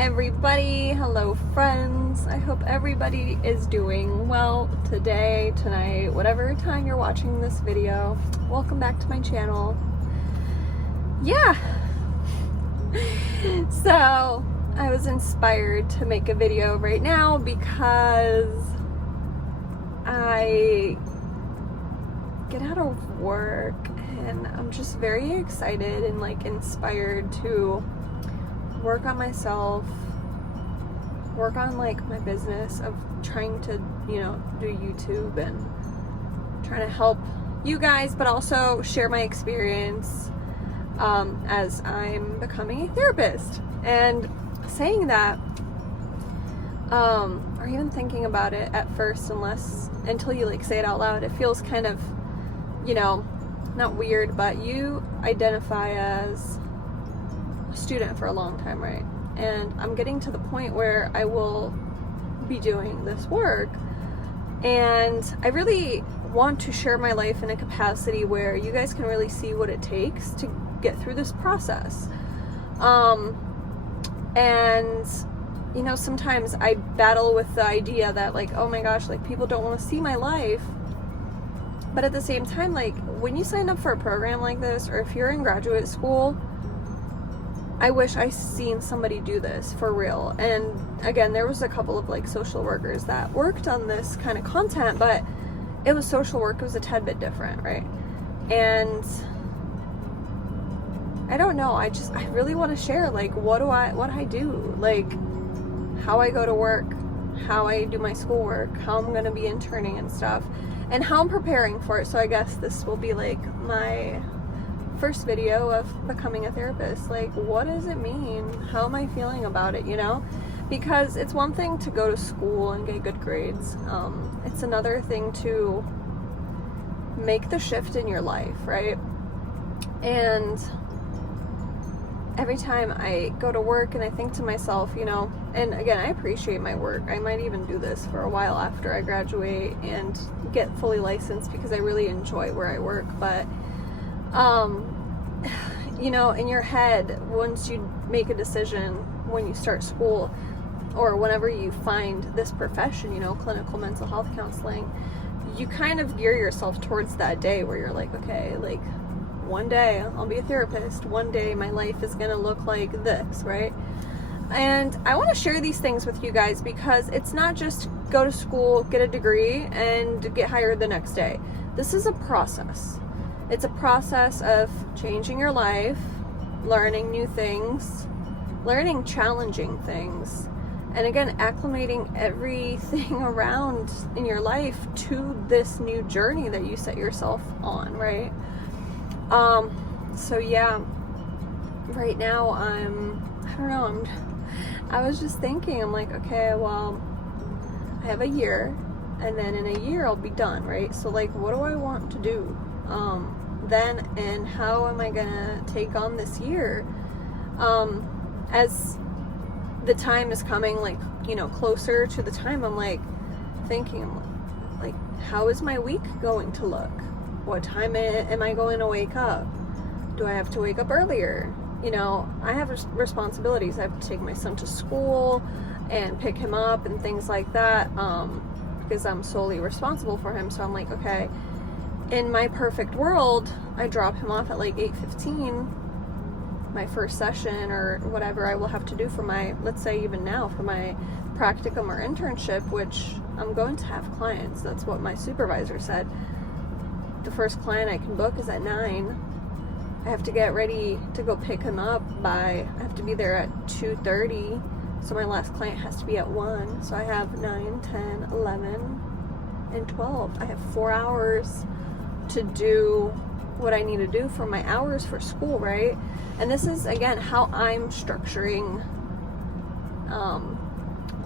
everybody. Hello, friends. I hope everybody is doing well today, tonight, whatever time you're watching this video. Welcome back to my channel. Yeah. So, I was inspired to make a video right now because I get out of work and I'm just very excited and inspired to work on myself, work on my business of trying to, do YouTube and trying to help you guys, but also share my experience as I'm becoming a therapist. And saying that, or even thinking about it at first, until you say it out loud, it feels kind of, not weird, but you identify as a student for a long time, right? And I'm getting to the point where I will be doing this work, and I really want to share my life in a capacity where you guys can really see what it takes to get through this process. And sometimes I battle with the idea that oh my gosh, people don't want to see my life. But at the same time, when you sign up for a program like this, or if you're in graduate school, I wish I seen somebody do this for real. And again, there was a couple of social workers that worked on this kind of content, but it was social work. It was a tad bit different, right? And I don't know. I really want to share what I do, how I go to work, how I do my schoolwork, how I'm going to be interning and stuff, and how I'm preparing for it. So I guess this will be my first video of becoming a therapist. What does it mean? How am I feeling about it, Because it's one thing to go to school and get good grades. It's another thing to make the shift in your life, right? And every time I go to work and I think to myself, and again, I appreciate my work. I might even do this for a while after I graduate and get fully licensed because I really enjoy where I work. But in your head, once you make a decision when you start school or whenever you find this profession, clinical mental health counseling, you kind of gear yourself towards that day where you're okay, one day I'll be a therapist. One day my life is going to look like this, right? And I want to share these things with you guys because it's not just go to school, get a degree, and get hired the next day. This is a process. It's a process of changing your life, learning new things, learning challenging things, and again, acclimating everything around in your life to this new journey that you set yourself on, right? So yeah, right now I was just thinking, I'm okay, well, I have a year, and then in a year I'll be done, right? So what do I want to do then, and how am I gonna take on this year as the time is coming, closer to the time? I'm thinking, how is my week going to look? What time am I going to wake up? Do I have to wake up earlier? I have responsibilities. I have to take my son to school and pick him up and things like that, because I'm solely responsible for him. So I'm okay, in my perfect world, I drop him off at 8:15, my first session or whatever I will have to do for my, let's say even now, for my practicum or internship, which I'm going to have clients. That's what my supervisor said. The first client I can book is at 9. I have to get ready to go pick him up I have to be there at 2:30. So my last client has to be at 1. So I have 9, 10, 11, and 12. I have 4 hours to do what I need to do for my hours for school, right? And this is, again, how I'm structuring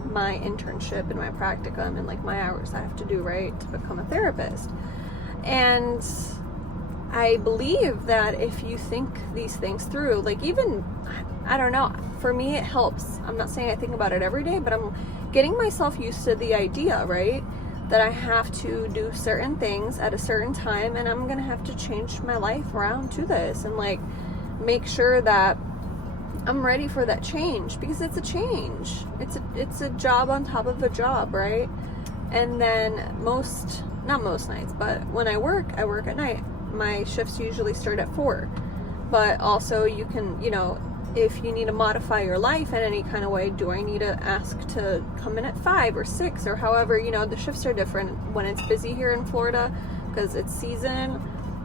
my internship and my practicum and my hours I have to do, right, to become a therapist. And I believe that if you think these things through, even, I don't know, for me it helps. I'm not saying I think about it every day, but I'm getting myself used to the idea, right, that I have to do certain things at a certain time, and I'm gonna have to change my life around to this, and make sure that I'm ready for that change, because it's a change. It's a job on top of a job, right? And then not most nights, but when I work at night. My shifts usually start at 4. But also you can, if you need to modify your life in any kind of way, do I need to ask to come in at 5 or 6 or however, the shifts are different when it's busy here in Florida because it's season,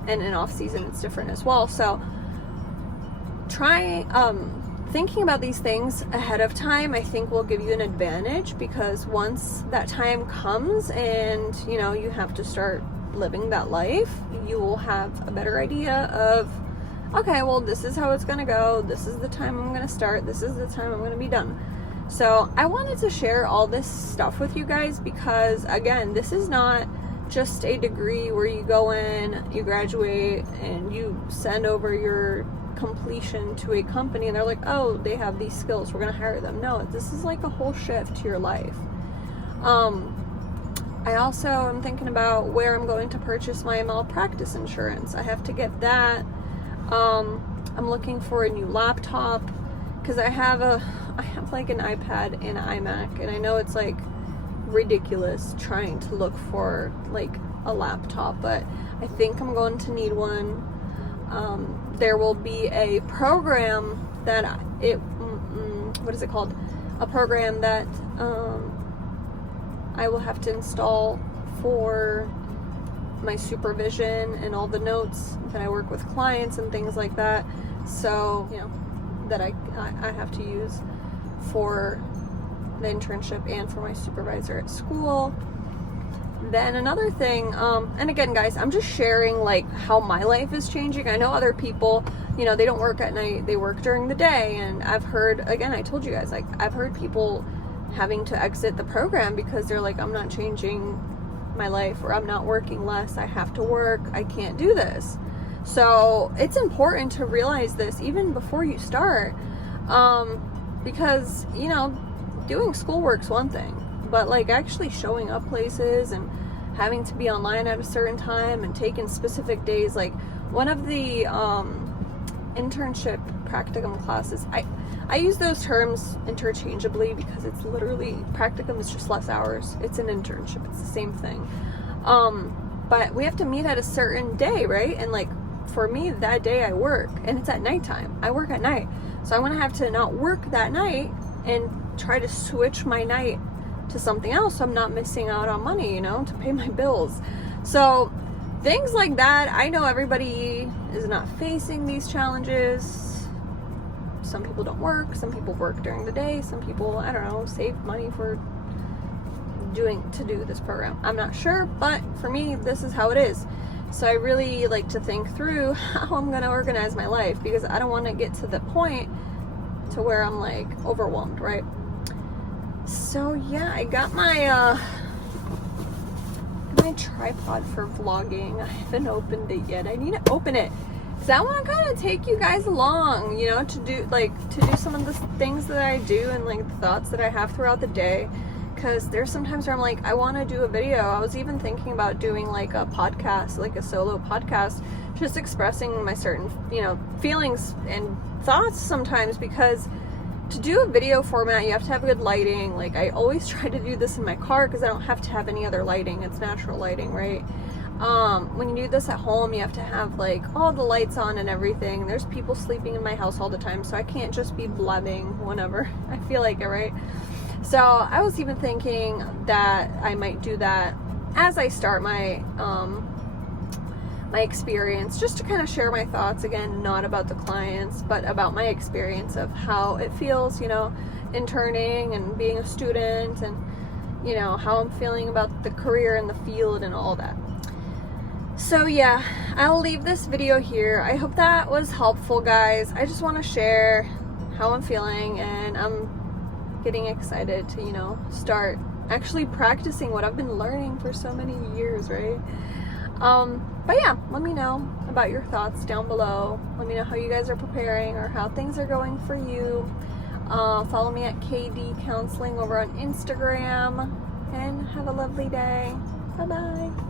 and in off season it's different as well. So try thinking about these things ahead of time, I think, will give you an advantage, because once that time comes and you have to start living that life, you will have a better idea of, okay, well, this is how it's gonna go, this is the time I'm gonna start, this is the time I'm gonna be done. So I wanted to share all this stuff with you guys, because again, this is not just a degree where you go in, you graduate, and you send over your completion to a company and they're like, oh, they have these skills, we're gonna hire them. No, this is like a whole shift to your life. I also am thinking about where I'm going to purchase my malpractice insurance. I have to get that. I'm looking for a new laptop, because I have like an iPad and an iMac, and I know it's like ridiculous trying to look for like a laptop, but I think I'm going to need one. There will be a program that what is it called? A program that I will have to install for my supervision and all the notes that I work with clients and things like that. So, that I have to use for the internship and for my supervisor at school. Then another thing, and again, guys, I'm just sharing like how my life is changing. I know other people, they don't work at night, they work during the day. And I've heard, again, I told you guys, like, I've heard people having to exit the program because they're like, I'm not changing my life, or I'm not working less, I have to work, I can't do this. So it's important to realize this even before you start, because, doing schoolwork's one thing, but like actually showing up places and having to be online at a certain time and taking specific days, like one of the internship practicum classes, I use those terms interchangeably because it's literally, practicum is just less hours, it's an internship, it's the same thing, but we have to meet at a certain day, right? And like for me, that day I work, and it's at nighttime, I work at night, so I'm gonna have to not work that night and try to switch my night to something else so I'm not missing out on money, to pay my bills. So things like that, I know everybody is not facing these challenges. Some people don't work, some people work during the day, some people, I don't know, save money to do this program. I'm not sure, but for me, this is how it is. So I really like to think through how I'm going to organize my life, because I don't want to get to the point to where I'm like overwhelmed, right? So yeah, I got my tripod for vlogging. I haven't opened it yet. I need to open it, because I want to kind of take you guys along, to do some of the things that I do and like the thoughts that I have throughout the day. Because there's sometimes where I'm like, I want to do a video. I was even thinking about doing like a podcast, like a solo podcast, just expressing my certain, feelings and thoughts sometimes, because to do a video format, you have to have good lighting. Like, I always try to do this in my car because I don't have to have any other lighting. It's natural lighting, right? When you do this at home, you have to have like all the lights on and everything. There's people sleeping in my house all the time, so I can't just be blabbing whenever I feel like it, right? So I was even thinking that I might do that as I start my my experience, just to kind of share my thoughts, again, not about the clients, but about my experience of how it feels, interning and being a student, and how I'm feeling about the career and the field and all that. So yeah, I'll leave this video here. I hope that was helpful, guys. I just want to share how I'm feeling, and I'm getting excited to, start actually practicing what I've been learning for so many years, right? But yeah, let me know about your thoughts down below. Let me know how you guys are preparing or how things are going for you. Follow me at KD Counseling over on Instagram, and have a lovely day. Bye-bye.